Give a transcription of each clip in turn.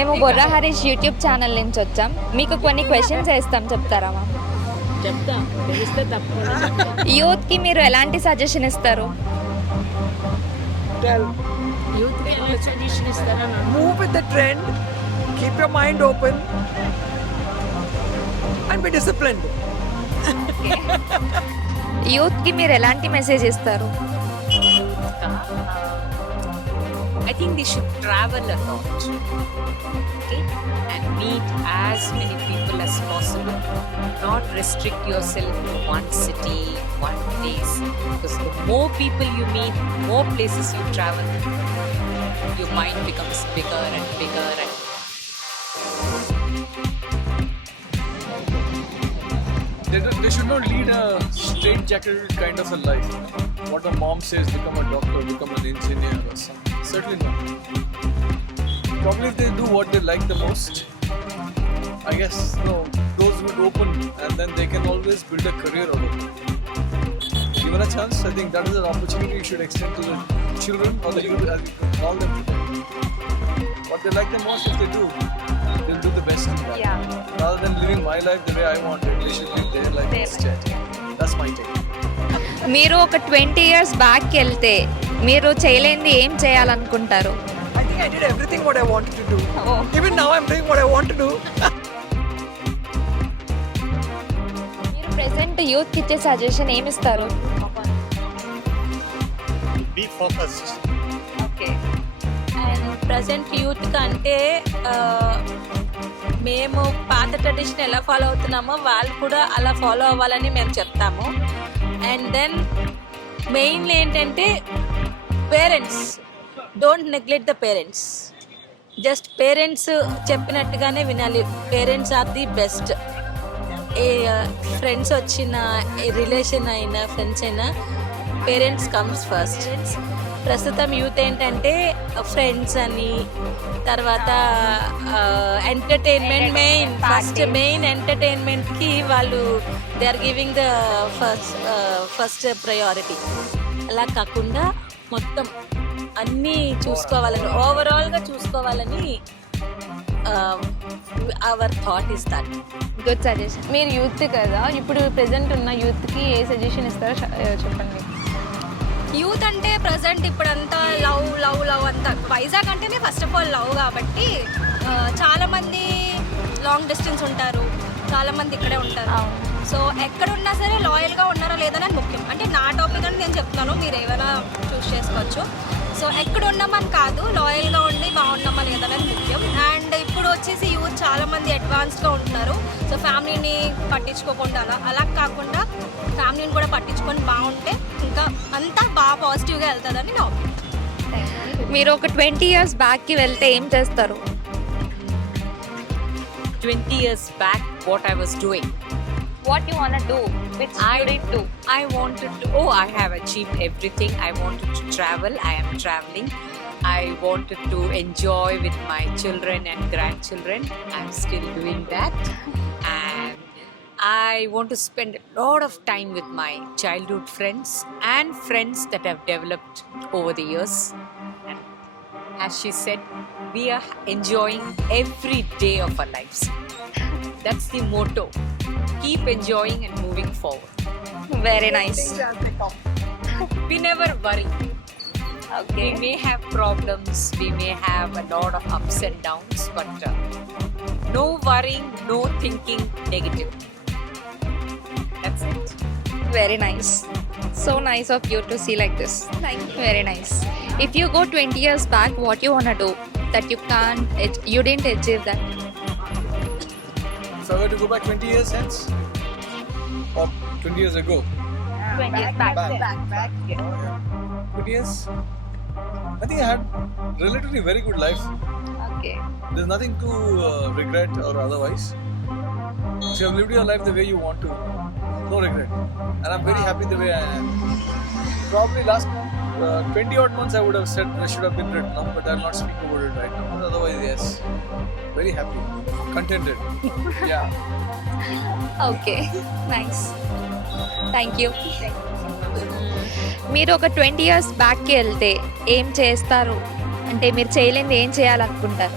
మేము Borra Harish YouTube channel నుంచి వచ్చాం. మీకు కొన్ని క్వశ్చన్స్ వేస్తాం, చెప్తారా మ్యామ్? చెప్తా, తెలిస్తే తప్పకుండా చెప్తా. యూత్కి మీరు ఎలాంటి సజెషన్ ఇస్తారు? Tell, యూత్కి ఎలా సజెషన్ ఇస్తారా? move with the trend, keep your mind open, and be disciplined. యూత్కి మీరు ఎలాంటి మెసేజ్ ఇస్తారు? I think they should travel a lot, okay, and meet as many people as possible. Not restrict yourself to one city, one place, because the more people you meet, more places you travel, your mind becomes bigger and bigger and They should not lead a straight-jacketed kind of a life. What the mom says, become a doctor, become an engineer or something. Certainly not. Probably if they do what they like the most, I guess, no, doors would open and then they can always build a career out of it. Given a chance, I think that is an opportunity you should extend to the children or the youth, as you can call them today. What they like the most, if they do, they'll do the best in that. Yeah. Rather than living my life the way I want it, they should live their life instead. That's my take. మీరు ఒక 20 years బ్యాక్కి వెళ్తే మీరు చేయలేనిది ఏం చేయాలనుకుంటారు? I think I did everything what I wanted to do. Oh. Even now I'm doing what I want to do. మీరు present యూత్కి ఇచ్చే సజెషన్ ఏమి ఇస్తారు? Be focused. Okay. And present youth కంటే మేము పాత ట్రెడిషన్ ఎలా ఫాలో అవుతున్నామో వాళ్ళు కూడా అలా ఫాలో అవ్వాలని మేము చెప్తాము. అండ్ దెన్ మెయిన్లీ ఏంటంటే parents, don't neglect the parents. Just parents చెప్పినట్టుగానే వినాలి. Parents are the best. ఏ ఫ్రెండ్స్ వచ్చినా, ఏ రిలేషన్ అయినా, ఫ్రెండ్స్ అయినా, పేరెంట్స్ కమ్స్ ఫస్ట్. ప్రస్తుతం యూత్ ఏంటంటే ఫ్రెండ్స్ అని, తర్వాత ఎంటర్టైన్మెంట్ మెయిన్ ఎంటర్టైన్మెంట్కి వాళ్ళు they are giving the first priority. అలా కాకుండా మొత్తం అన్నీ చూసుకోవాలని, ఓవరాల్గా చూసుకోవాలని our thought is that. Good suggestion. మీరు యూత్ కదా, ఇప్పుడు ప్రెసెంట్ ఉన్న యూత్కి ఏ సజెషన్ ఇస్తారో చెప్పండి. యూత్ అంటే ప్రజెంట్ ఇప్పుడంతా లవ్ లవ్ లవ్ అంతా. వైజాగ్ అంటేనే ఫస్ట్ ఆఫ్ ఆల్ లవ్ కాబట్టి చాలామంది లాంగ్ డిస్టెన్స్ ఉంటారు, చాలామంది ఇక్కడే ఉంటారు. సో ఎక్కడున్నా సరే లాయల్గా ఉన్నారా లేదని ముఖ్యం. అంటే నా టాపిక్ అని నేను చెప్తున్నాను, మీరు ఏమైనా చూస్ చేసుకోవచ్చు. సో ఎక్కడ ఉన్నామని కాదు, లాయల్గా ఉండి బాగున్నామా లేదనేది ముఖ్యం. అండ్ ఇప్పుడు వచ్చేసి యూత్ చాలామంది అడ్వాన్స్డ్గా ఉంటున్నారు. సో ఫ్యామిలీని పట్టించుకోకుండా అలా కాకుండా ఫ్యామిలీని కూడా పట్టించుకొని బాగుంటే ఇంకా అంతా బాగా పాజిటివ్గా వెళ్తుందని నా ఒపీనియన్. మీరు ఒక 20 years బ్యాక్కి వెళ్తే ఏం చేస్తారు? 20 years back, what I was doing. What you wanna do? Which you did do? I wanted to, I have achieved everything. I wanted to travel. I am traveling. I wanted to enjoy with my children and grandchildren. I'm still doing that. And I want to spend a lot of time with my childhood friends and friends that have developed over the years. And as she said, we are enjoying every day of our lives. That's the motto. Keep enjoying and moving forward. Very nice. We never worry. Okay. We may have problems, we may have a lot of ups and downs, but no worrying, no thinking negative. That's it. Very nice. So nice of you to see like this. Thank you. Very nice. If you go 20 years back, what you wanna do that you didn't achieve that? If I were to go back 20 years hence, or 20 years ago, 20 years back. 20 years, I think I had relatively very good life. Okay. There's nothing to regret or otherwise. So you have lived your life the way you want to. No regret. And I'm very happy the way I am. Probably last 20 odd months I would have said I should have been written now, but I'll not speak about it right now. But otherwise, yes. Very happy. Contented. Yeah. Okay. Nice. Thank you. మీరు ఒక 20 years బ్యాక్కి వెళ్తే ఏం చేస్తారు? అంటే మీరు చేయలేనిది ఏం చేయాలనుకుంటారు?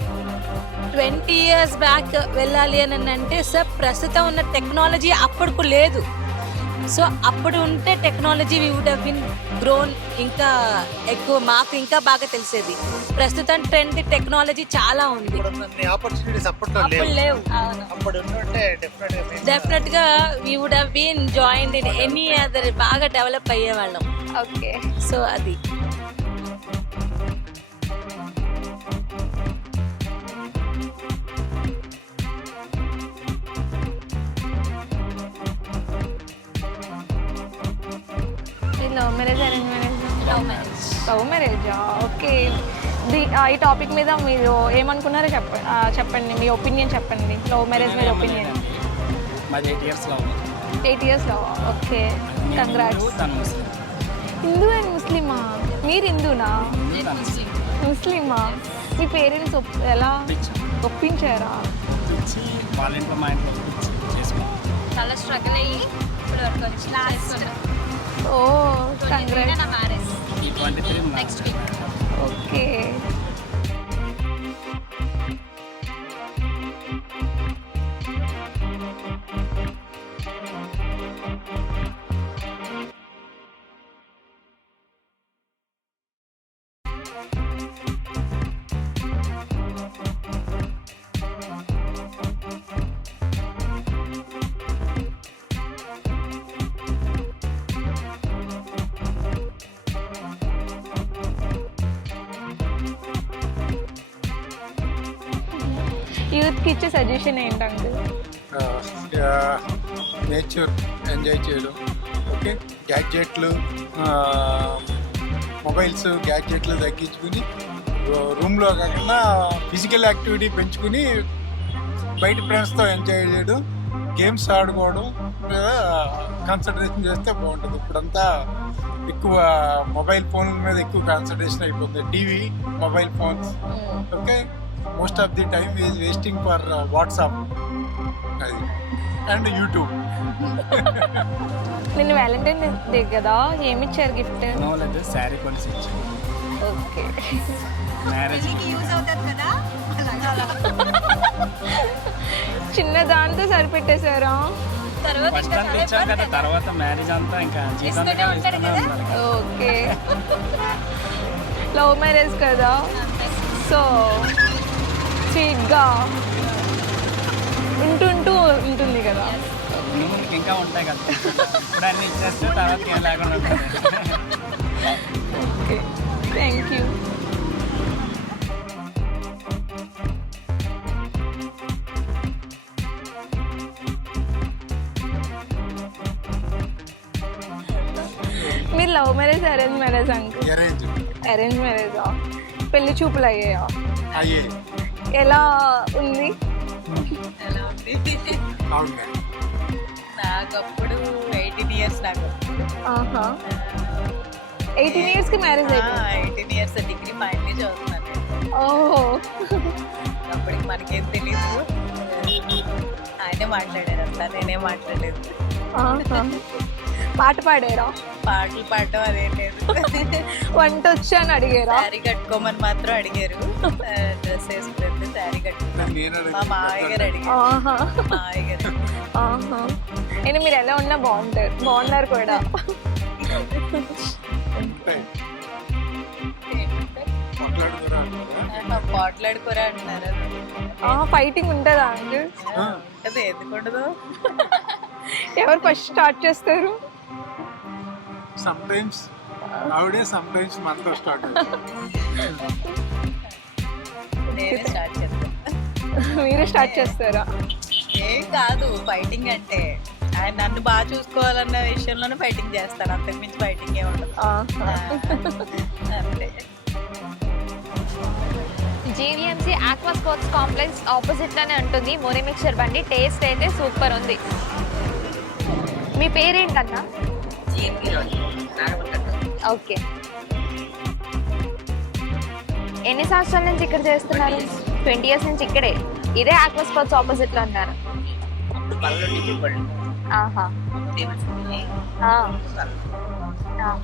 20 years బ్యాక్ వెళ్ళాలి అని అంటే సార్ ప్రస్తుతం ఉన్న టెక్నాలజీ అప్పటికు లేదు. సో అప్పుడు ఉంటే technology we would have been grown, ఇంకా ఎక్కువ మాకు ఇంకా బాగా తెలిసేది. ప్రస్తుతం ట్రెండ్ టెక్నాలజీ చాలా ఉంది, ఇప్పుడు ఆపర్చునిటీస్ అప్పట్లో అప్పుడు లేవు. లేవు. అప్పుడు ఉంటే డెఫినెట్ గా we would have been joined in any other, బాగా డెవలప్ అయ్యేవాళ్ళం. ఓకే. సో అది love marriage, arrange marriage? Love మ్యారేజా? ఓకే. ఈ టాపిక్ మీద మీరు ఏమనుకున్నారో చెప్పండి, మీ ఒపీనియన్ చెప్పండి. లవ్ మ్యారేజ్ మీద ఒపీనియన్. మాది 8 years love. 8 years love. Okay, congrats. Hindu and ముస్లిమా? మీరు హిందూనా? ముస్లిమా? మీ పేరెంట్స్ ఎలా ఒప్పించారా? వాళ్ళ ఇంట్లో మా ఇంట్లో చాలా స్ట్రగుల్ అయ్యి ఇప్పుడు వరకు వచ్చి లాస్ట్ ఓ, కంగ్రాట్స్. నా మ్యారేజ్ ఈ 23 నెక్స్ట్ వీక్. ఓకే. యూత్కి ఇచ్చే సజెషన్ ఏంటి అంకుల్? నేచర్ ఎంజాయ్ చేయడం. ఓకే, గ్యాడ్జెట్లు, మొబైల్స్, గ్యాడ్జెట్లు తగ్గించుకుని రూమ్లో కాకుండా ఫిజికల్ యాక్టివిటీ పెంచుకుని బయట ఫ్రెండ్స్తో ఎంజాయ్ చేయడం, గేమ్స్ ఆడుకోవడం మీద కాన్సన్ట్రేషన్ చేస్తే బాగుంటుంది. ఇప్పుడంతా ఎక్కువ మొబైల్ ఫోన్ల మీద ఎక్కువ కాన్సన్ట్రేషన్ అయిపోతుంది. TV, mobile phones. Okay, most of the time is wasting for WhatsApp అది అండ్ యూట్యూబ్. నిన్న వ్యాలంటైన్ డే కదా, ఏమిచ్చారు గిఫ్ట్? లేదు, శారీ కొనిసి ఇచ్చారు. ఓకే. మ్యారేజ్ యూజ్ అవుతుంది కదా. చిన్న దాంతో సరిపెట్టేశారా? ఫస్ట్ అంతా ఇచ్చాం కదా, తర్వాత మ్యారేజ్ అంతా ఇంకా జీవితంగా ఇస్తూనే ఉండాలి. ఓకే. లవ్ మ్యారేజ్ కదా, సో స్వీట్గా ఉంటుంటూ ఉంటుంది కదా. ముందుకు ఇంకా ఉంటాయి కదా, ఇప్పుడు అన్నీ ఇచ్చేస్తే తర్వాత ఏం లేకుండా ఉంటుంది. Okay, thank you. మీరు love marriage, arrange marriage uncle? Arrange మ్యారేజా? పెళ్లి చూపులు అయ్యాయా? అయ్యే ఎలా ఉంది? నాకు అప్పుడు 18 years. నాకు ఆహా, 18 yearsకి మ్యారేజ్ అయిపోయింది? 18 years డిగ్రీ ఫైనల్ ఇయర్ చదువుతున్నాను. ఓహో, అప్పటికి మనకేం తెలీదు. ఆయనే మాట్లాడారు అంతా, నేనే మాట్లాడలేదు. ఆహా. పాట పాడారా? పాటలు పాడడం అదేం లేదు. వంట వచ్చా అని అడిగారా? శారీ కట్టుకోమని మాత్రం అడిగారు. డ్రెస్ వేసుకుంటే శారీ కట్టుకున్నాను. మా మావయ్య గారు అడిగారు. ఆహా, మావయ్య గారు ఆహా. అయినా మీరు ఎలా ఉన్నా బాగున్నారు కూడా. పోట్లాడుకోరా అంటున్నారు. ఫైటింగ్ ఉంటుందా అంకుల్? ఉంటది, ఎందుకు ఉండదు. ఎవరు ఫస్ట్ స్టార్ట్ చేస్తారు? సమ్టైమ్స్ ఆవిడే, సమ్టైమ్స్ మనతో స్టార్ట్. నేనే స్టార్ట్ చేస్తాను. మీరు స్టార్ట్ చేస్తారా? ఏం కాదు, ఫైటింగ్ అంటే ఆయన నన్ను బాగా చూసుకోవాలన్న విషయంలోనే ఫైటింగ్ చేస్తాను, అంతకుమించి ఫైటింగ్ ఏ ఉండదు. అంతే. జీవీఎంసీ ఆక్వా స్పోర్ట్స్ కాంప్లెక్స్ ఆపోజిట్లోనే ఉంటుంది మోరీ మిక్చర్ బండి. టేస్ట్ అయితే సూపర్ ఉంది. మీ పేరేంటన్నా? ఓకే. ఎన్ని సంవత్సరాల నుంచి ఇక్కడ చేస్తున్నారు? 20 years నుంచి ఇక్కడే, ఇదే ఆక్వా స్పోర్ట్స్ ఆపోజిట్లో ఉన్నారు. ఆహా. ఆహా.